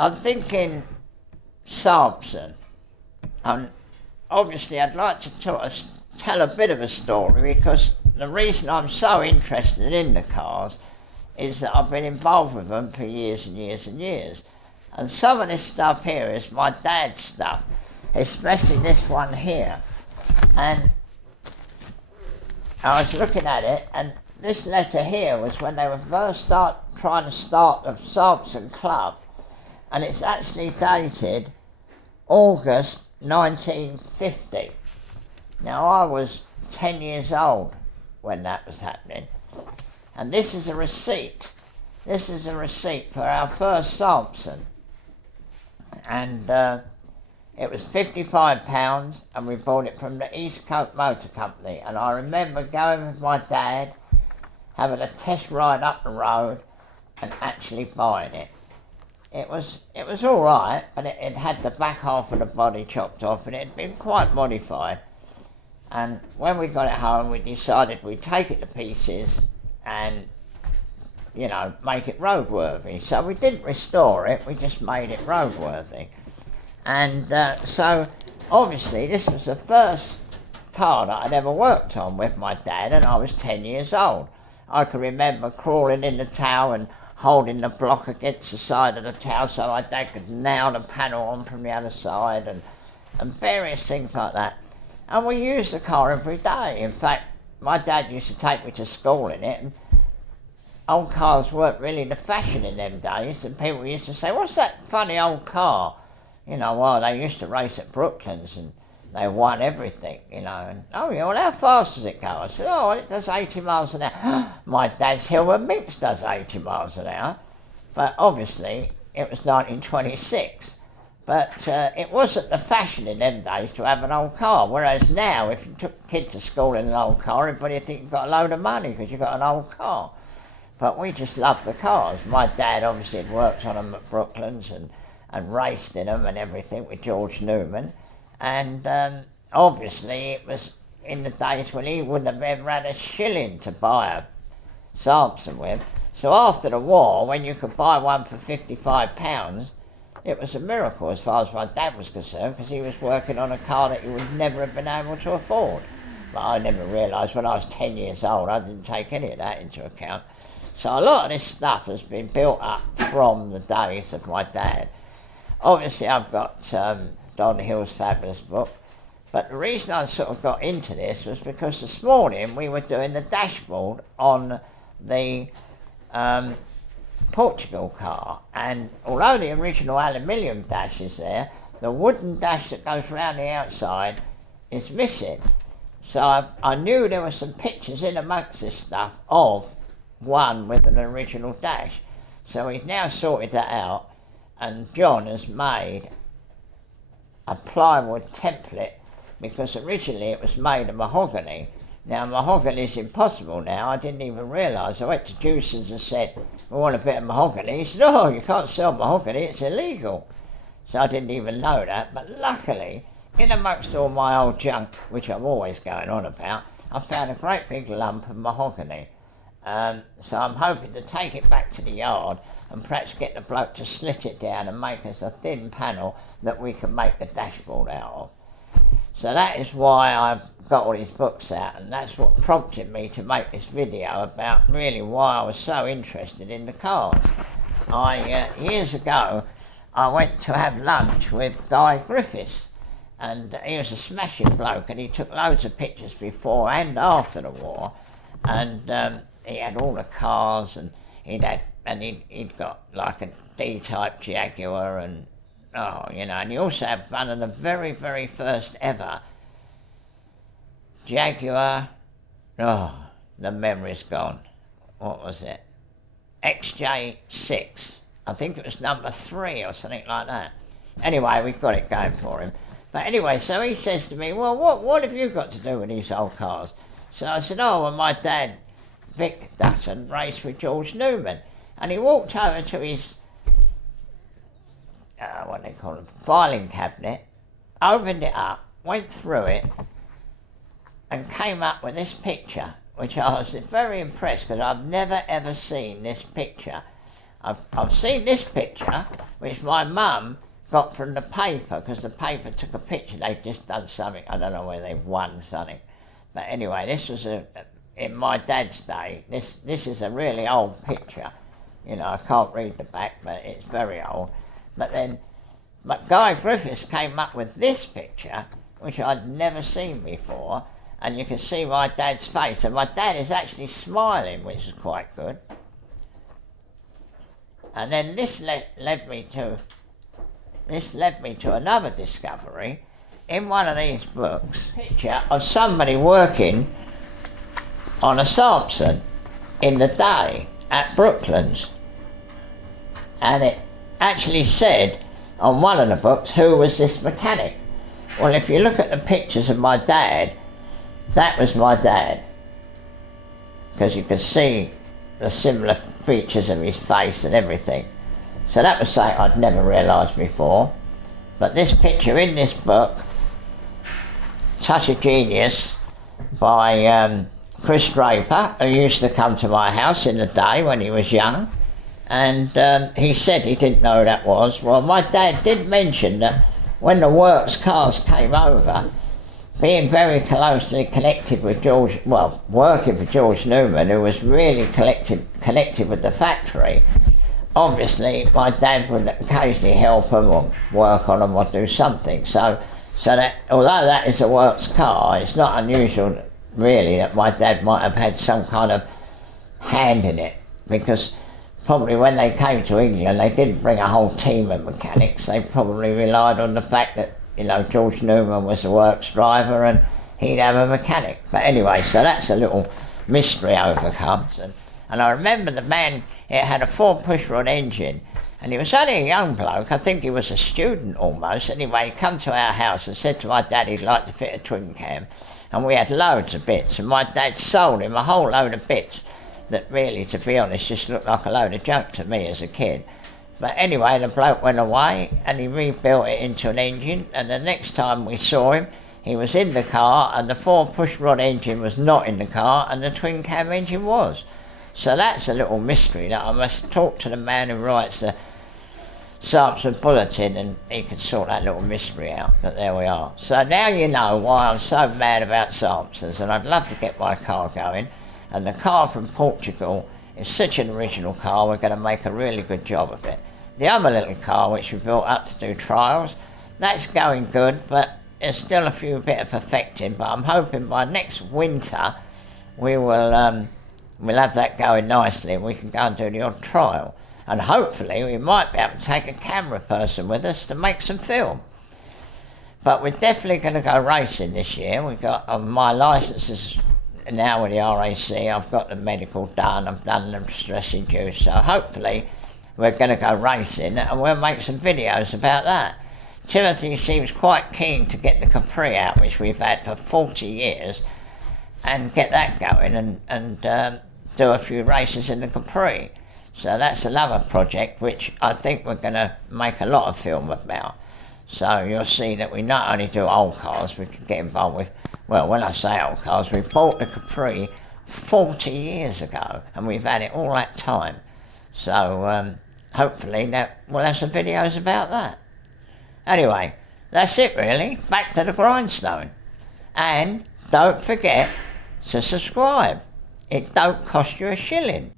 I'm thinking Salmson. And obviously I'd like to tell a bit of a story, because the reason I'm so interested in the cars is that I've been involved with them for years and years and years. And some of this stuff here is my dad's stuff, especially this one here. And I was looking at it, and this letter here was when they were first trying to start the Salmson Club, and it's actually dated August 1950. Now, I was 10 years old when that was happening, and this is a receipt. This is a receipt for our first Salmson, and it was £55, and we bought it from the East Coast Motor Company. And I remember going with my dad, having a test ride up the road, and actually buying it. It was all right, but it had the back half of the body chopped off, and it had been quite modified. And when we got it home, we decided we'd take it to pieces and, you know, make it roadworthy. So we didn't restore it, we just made it roadworthy. And so, obviously, this was the first car that I'd ever worked on with my dad, and I was 10 years old. I can remember crawling in the tow and holding the block against the side of the tow so my dad could nail the panel on from the other side, and various things like that. And we used the car every day. In fact, my dad used to take me to school in it, and old cars weren't really the fashion in them days, and people used to say, "What's that funny old car?" You know, well, they used to race at Brooklands, and they won everything, you know. And, "Oh, yeah, well, how fast does it go?" I said, "Oh, it does 80 miles an hour. My dad's Hillman Mix does 80 miles an hour. But obviously, it was 1926. But it wasn't the fashion in them days to have an old car. Whereas now, if you took a kid to school in an old car, everybody would think you've got a load of money because you've got an old car. But we just loved the cars. My dad obviously had worked on them at Brooklands and raced in them and everything with George Newman. And obviously it was in the days when he wouldn't have ever had a shilling to buy a Salmson with. So after the war, when you could buy one for £55, it was a miracle as far as my dad was concerned, because he was working on a car that he would never have been able to afford. But I never realised when I was 10 years old, I didn't take any of that into account. So a lot of this stuff has been built up from the days of my dad. Obviously, I've got Don Hill's fabulous book, but the reason I sort of got into this was because this morning we were doing the dashboard on the Portugal car, and although the original aluminium dash is there, the wooden dash that goes round the outside is missing. So I knew there were some pictures in amongst this stuff of one with an original dash. So we've now sorted that out, and John has made a plywood template, because originally it was made of mahogany. Now, mahogany is impossible now. I didn't even realise. I went to Jewson's and said, "We want a bit of mahogany." He said, "Oh, you can't sell mahogany, it's illegal." So I didn't even know that. But luckily, in amongst all my old junk, which I'm always going on about, I found a great big lump of mahogany. So I'm hoping to take it back to the yard and perhaps get the bloke to slit it down and make us a thin panel that we can make the dashboard out of. So that is why I've got all these books out, and that's what prompted me to make this video about really why I was so interested in the cars. Years ago, I went to have lunch with Guy Griffiths, and he was a smashing bloke, and he took loads of pictures before and after the war, and he had all the cars, and he'd got like a D-type Jaguar, and and he also had one of the very, very first ever Jaguar. The memory's gone. What was it? XJ6. I think it was number 3 or something like that. Anyway, we've got it going for him. But anyway, so he says to me, "Well, what have you got to do with these old cars?" So I said, "Oh, well, my dad, Vic Dutton, raced with George Newman." And he walked over to his, what they call it, filing cabinet, opened it up, went through it, and came up with this picture, which I was very impressed, because I've never ever seen this picture I've seen this picture, which my mum got from the paper, because the paper took a picture. They'd just done something. I don't know whether they've won something. But anyway, this was in my dad's day. This is a really old picture. You know, I can't read the back, but it's very old. But Guy Griffiths came up with this picture, which I'd never seen before, and you can see my dad's face, and my dad is actually smiling, which is quite good. And then this led me to another discovery. In one of these books, picture of somebody working on a Salmson in the day at Brooklands. And it actually said on one of the books, who was this mechanic? Well, if you look at the pictures of my dad, that was my dad. Because you can see the similar features of his face and everything. So that was something I'd never realised before. But this picture in this book, Touch of Genius, by Chris Draper, who used to come to my house in the day when he was young, and he said he didn't know who that was. Well, my dad did mention that when the works cars came over, being very closely connected with working for George Newman, who was really connected with the factory, obviously my dad would occasionally help him or work on them or do something. So that, although that is a works car, it's not unusual really that my dad might have had some kind of hand in it, because probably when they came to England they didn't bring a whole team of mechanics. They probably relied on the fact that, you know, George Newman was a works driver and he'd have a mechanic. But anyway, so that's a little mystery overcome. And I remember the man, it had a 4 pushrod engine, and he was only a young bloke. I think he was a student almost. Anyway, he come to our house and said to my dad he'd like to fit a twin cam, and we had loads of bits, and my dad sold him a whole load of bits that really, to be honest, just looked like a load of junk to me as a kid. But anyway, the bloke went away and he rebuilt it into an engine, and the next time we saw him, he was in the car and the 4 pushrod engine was not in the car and the twin cam engine was. So that's a little mystery that I must talk to the man who writes the Salmson Bulletin, and he can sort that little mystery out. But there we are. So now you know why I'm so mad about Salmsons, and I'd love to get my car going. And the car from Portugal is such an original car, we're going to make a really good job of it. The other little car which we built up to do trials, that's going good, but there's still a few bit of perfecting, but I'm hoping by next winter we will we'll have that going nicely and we can go and do the odd trial. And hopefully we might be able to take a camera person with us to make some film. But we're definitely going to go racing this year. We've got my licences now with the RAC, I've got the medical done, I've done the stress induced, so hopefully we're going to go racing and we'll make some videos about that. Timothy seems quite keen to get the Capri out, which we've had for 40 years, and get that going and do a few races in the Capri. So that's another project which I think we're going to make a lot of film about. So you'll see that we not only do old cars, we can get involved with, well, when I say old cars, we bought the Capri 40 years ago and we've had it all that time. So hopefully that we'll have some videos about that. Anyway, that's it really. Back to the grindstone. And don't forget to subscribe. It don't cost you a shilling.